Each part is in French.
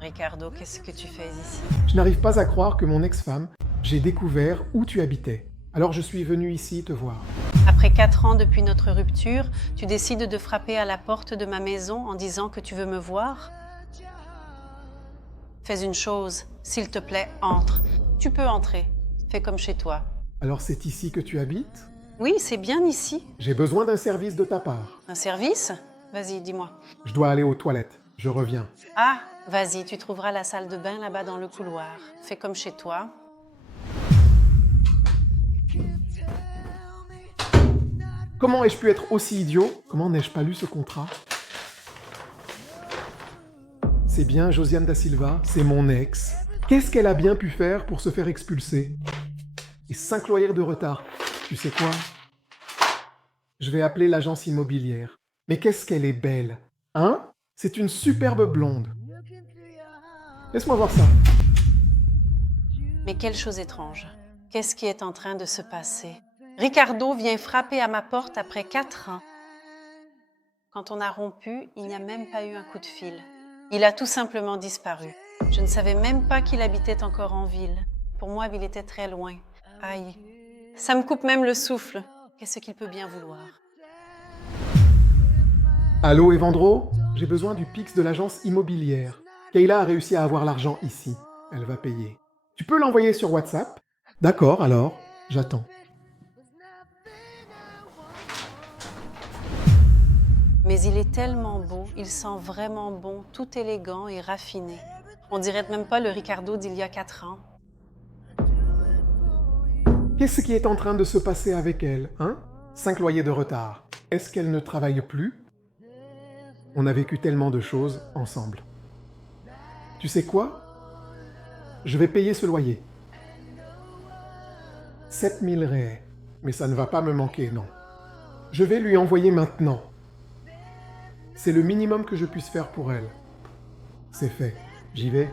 Ricardo, qu'est-ce que tu fais ici? Je n'arrive pas à croire que mon ex-femme, j'ai découvert où tu habitais. Alors je suis venu ici te voir. Après 4 ans depuis notre rupture, tu décides de frapper à la porte de ma maison en disant que tu veux me voir? Fais une chose, s'il te plaît, entre. Tu peux entrer. Fais comme chez toi. Alors c'est ici que tu habites? Oui, c'est bien ici. J'ai besoin d'un service de ta part. Un service? Vas-y, dis-moi. Je dois aller aux toilettes. Je reviens. Ah, vas-y, tu trouveras la salle de bain là-bas dans le couloir. Fais comme chez toi. Comment ai-je pu être aussi idiot? Comment n'ai-je pas lu ce contrat? C'est bien Josiane da Silva, c'est mon ex. Qu'est-ce qu'elle a bien pu faire pour se faire expulser? Et 5 loyers de retard. Tu sais quoi? Je vais appeler l'agence immobilière. Mais qu'est-ce qu'elle est belle, hein? C'est une superbe blonde. Laisse-moi voir ça. Mais quelle chose étrange. Qu'est-ce qui est en train de se passer? Ricardo vient frapper à ma porte après 4 ans. Quand on a rompu, il n'y a même pas eu un coup de fil. Il a tout simplement disparu. Je ne savais même pas qu'il habitait encore en ville. Pour moi, il était très loin. Aïe, ça me coupe même le souffle. Qu'est-ce qu'il peut bien vouloir? Allô Evandro? J'ai besoin du Pix de l'agence immobilière. Kayla a réussi à avoir l'argent ici. Elle va payer. Tu peux l'envoyer sur WhatsApp? D'accord, alors, j'attends. Mais il est tellement beau, il sent vraiment bon, tout élégant et raffiné. On dirait même pas le Ricardo d'il y a 4 ans. Qu'est-ce qui est en train de se passer avec elle, hein? 5 loyers de retard. Est-ce qu'elle ne travaille plus? On a vécu tellement de choses ensemble. Tu sais quoi? Je vais payer ce loyer. 7000 raies. Mais ça ne va pas me manquer, non. Je vais lui envoyer maintenant. C'est le minimum que je puisse faire pour elle. C'est fait. J'y vais.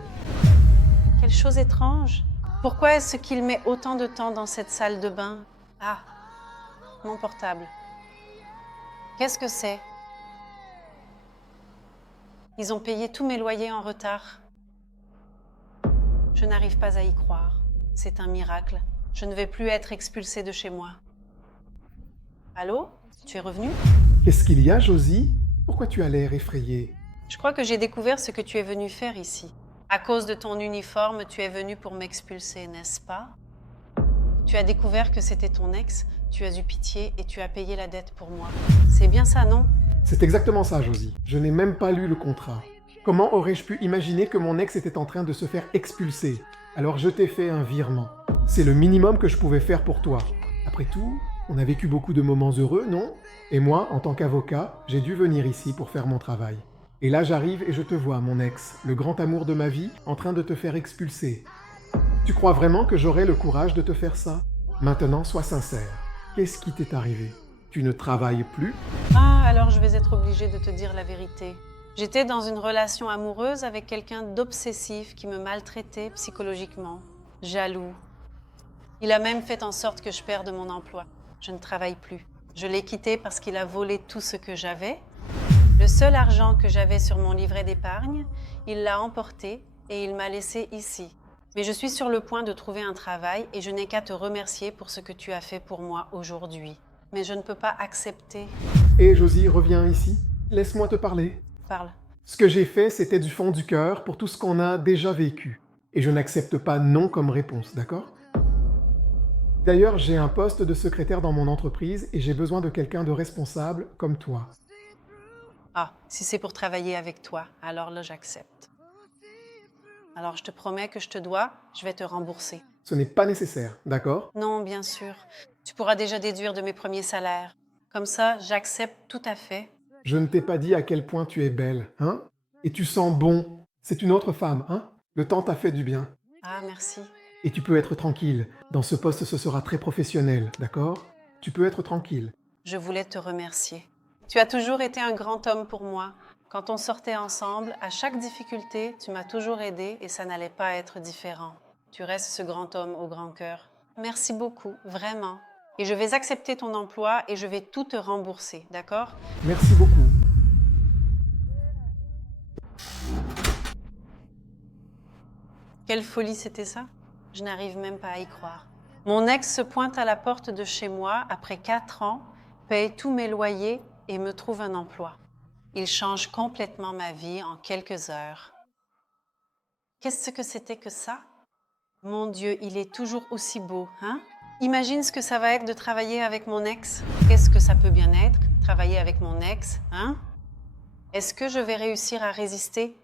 Quelle chose étrange. Pourquoi est-ce qu'il met autant de temps dans cette salle de bain? Ah, mon portable. Qu'est-ce que c'est? Ils ont payé tous mes loyers en retard. Je n'arrive pas à y croire. C'est un miracle. Je ne vais plus être expulsée de chez moi. Allô? Tu es revenue? Qu'est-ce qu'il y a, Josie? Pourquoi tu as l'air effrayée? Je crois que j'ai découvert ce que tu es venue faire ici. À cause de ton uniforme, tu es venue pour m'expulser, n'est-ce pas? Tu as découvert que c'était ton ex, tu as eu pitié et tu as payé la dette pour moi. C'est bien ça, non? C'est exactement ça, Josie. Je n'ai même pas lu le contrat. Comment aurais-je pu imaginer que mon ex était en train de se faire expulser? Alors je t'ai fait un virement. C'est le minimum que je pouvais faire pour toi. Après tout, on a vécu beaucoup de moments heureux, non? Et moi, en tant qu'avocat, j'ai dû venir ici pour faire mon travail. Et là j'arrive et je te vois, mon ex, le grand amour de ma vie, en train de te faire expulser. Tu crois vraiment que j'aurais le courage de te faire ça? Maintenant, sois sincère. Qu'est-ce qui t'est arrivé? Tu ne travailles plus? Ah, alors je vais être obligée de te dire la vérité. J'étais dans une relation amoureuse avec quelqu'un d'obsessif qui me maltraitait psychologiquement, jaloux. Il a même fait en sorte que je perde mon emploi. Je ne travaille plus. Je l'ai quitté parce qu'il a volé tout ce que j'avais. Le seul argent que j'avais sur mon livret d'épargne, il l'a emporté et il m'a laissé ici. Mais je suis sur le point de trouver un travail et je n'ai qu'à te remercier pour ce que tu as fait pour moi aujourd'hui. Mais je ne peux pas accepter. Hé Josie, reviens ici. Laisse-moi te parler. Parle. Ce que j'ai fait, c'était du fond du cœur pour tout ce qu'on a déjà vécu. Et je n'accepte pas non comme réponse, d'accord? D'ailleurs, j'ai un poste de secrétaire dans mon entreprise et j'ai besoin de quelqu'un de responsable comme toi. Ah, si c'est pour travailler avec toi, alors là, j'accepte. Alors, je te promets que je te dois, je vais te rembourser. Ce n'est pas nécessaire, d'accord? Non, bien sûr. Tu pourras déjà déduire de mes premiers salaires. Comme ça, j'accepte tout à fait. Je ne t'ai pas dit à quel point tu es belle, hein? Et tu sens bon. C'est une autre femme, hein? Le temps t'a fait du bien. Ah, merci. Et tu peux être tranquille. Dans ce poste, ce sera très professionnel, d'accord? Tu peux être tranquille. Je voulais te remercier. Tu as toujours été un grand homme pour moi. Quand on sortait ensemble, à chaque difficulté, tu m'as toujours aidé et ça n'allait pas être différent. Tu restes ce grand homme au grand cœur. Merci beaucoup, vraiment. Et je vais accepter ton emploi et je vais tout te rembourser, d'accord? Merci beaucoup. Quelle folie c'était ça? Je n'arrive même pas à y croire. Mon ex se pointe à la porte de chez moi après 4 ans, paye tous mes loyers et me trouve un emploi. Il change complètement ma vie en quelques heures. Qu'est-ce que c'était que ça? Mon Dieu, il est toujours aussi beau, hein? Imagine ce que ça va être de travailler avec mon ex. Qu'est-ce que ça peut bien être, travailler avec mon ex, hein? Est-ce que je vais réussir à résister?